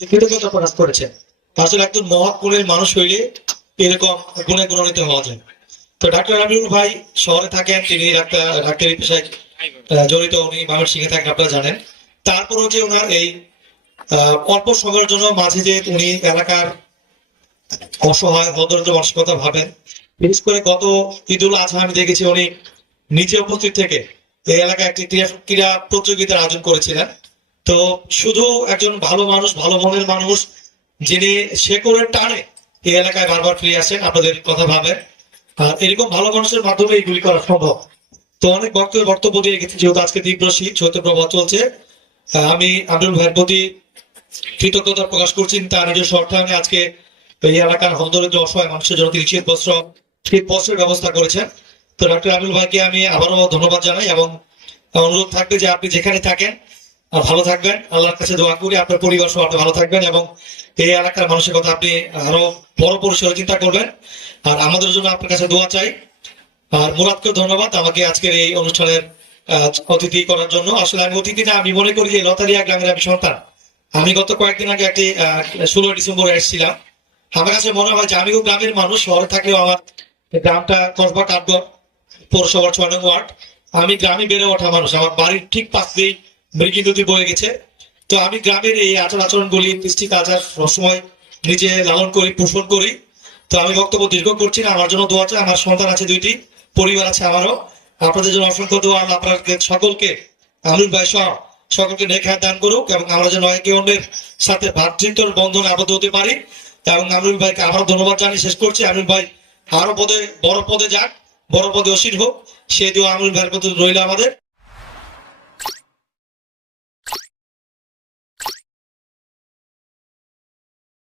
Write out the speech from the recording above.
কৃতজ্ঞতা প্রকাশ করেছেন। আসলে একজন মহৎ গুণের মানুষ হইলে এরকম গুণে গুণান্বিত হওয়া যায়। তো ডাক্তার আমিনুল ভাই শহরে থাকেন, তিনি ডাক্তারি পেশায় জড়িত, উনি ময়মনসিংহে থাকেন আপনারা জানেন। তারপরেও যে ওনার এই অল্প সময়ের জন্য মাঝে যে উনি এলাকার অসহায় ভদ্রদ্র মানুষের কথা ভাবেন। বিশেষ করে গত ঈদুল আজহা আমি দেখেছি উনি নিচে উপস্থিত থেকে এই এলাকায় একটি ক্রীড়া প্রতিযোগিতার আয়োজন করেছিলেন। তো শুধু একজন ভালো মানুষ, ভালো মনের মানুষ, যিনি শেকড়ের টানে এই এলাকায় বারবার ফিরে আসেন, আপনাদের কথা ভাবেন। আর এরকম ভালো মানুষের মাধ্যমে এইগুলি করা সম্ভব। তো অনেক বক্তব্য দিয়ে গেছি, যেহেতু আজকে তীব্র শীত, শৈত্যপ্রবাহ চলছে। আমি আব্দুল ভাইয়ের প্রতি কৃতজ্ঞতা প্রকাশ করছি। তার নিজস্ব অর্থায়নে আজকে এই এলাকার হতদরিদ্র অসহায় মানুষের জন্য তিনি শীত বস্ত্রের ব্যবস্থা করেছেন। তো ডক্টর আমিনুল ভাইকে আমি আবারও ধন্যবাদ জানাই এবং অনুরোধ থাকবে যে আপনি যেখানে থাকেন ভালো থাকবেন। আল্লাহর কাছে দোয়া করি আপনার পরিবার সহ আপনি ভালো থাকবেন এবং এই এলাকার মানুষের কথা আপনি আরো বড় পরিসরে চিন্তা করবেন। আর আমাদের জন্য আপনার কাছে দোয়া চাই। আর মুরাদকে ধন্যবাদ আমাকে আজকের এই অনুষ্ঠানের অতিথি করার জন্য। আসলে আমি অতিথি না, আমি মনে করি যে লতারিয়া গ্রামের আমি সন্তান। আমি গত কয়েকদিন আগে একটি 16 ডিসেম্বর এসেছিলাম। আমার কাছে মনে হয় যে আমিও গ্রামের মানুষ, শহরে থাকলেও আমার গ্রামটা কসবা কাঠগড় পৌরসভার 6 নং ওয়ার্ড। আমি গ্রামে বেড়ে ওঠা মানুষ, আমার বাড়ির ঠিক পাশ দিয়েই মৃগী নদী বয়ে গেছে। তো আমি গ্রামের এই আচরণগুলি, কৃষ্টি কালচার সবসময় নিজে লালন করি, পোষণ করি। তো আমি বক্তব্য দীর্ঘ করছি না, আমার জন্য দোয়া চাই। আমার সন্তান আছে 2টি, পরিবার আছে আমারও। আপনাদের জন্য অসংখ্য দোয়া। আপনাদের সকলকে, আমিনুল ভাই সহ সকলকে নেখায় দান করুক এবং আমরা যেন একে অন্যের সাথে ভ্রাতৃত্বের বন্ধনে আবদ্ধ হতে পারি। এবং আমিনুল ভাইকে আবারও ধন্যবাদ জানিয়ে শেষ করছি। আমিনুল ভাই আরো বড় পদে যাক, বড় পদে অসীর হোক, সেই দোয়া আমিনুল ভাইয়ের প্রতি রইল আমাদের।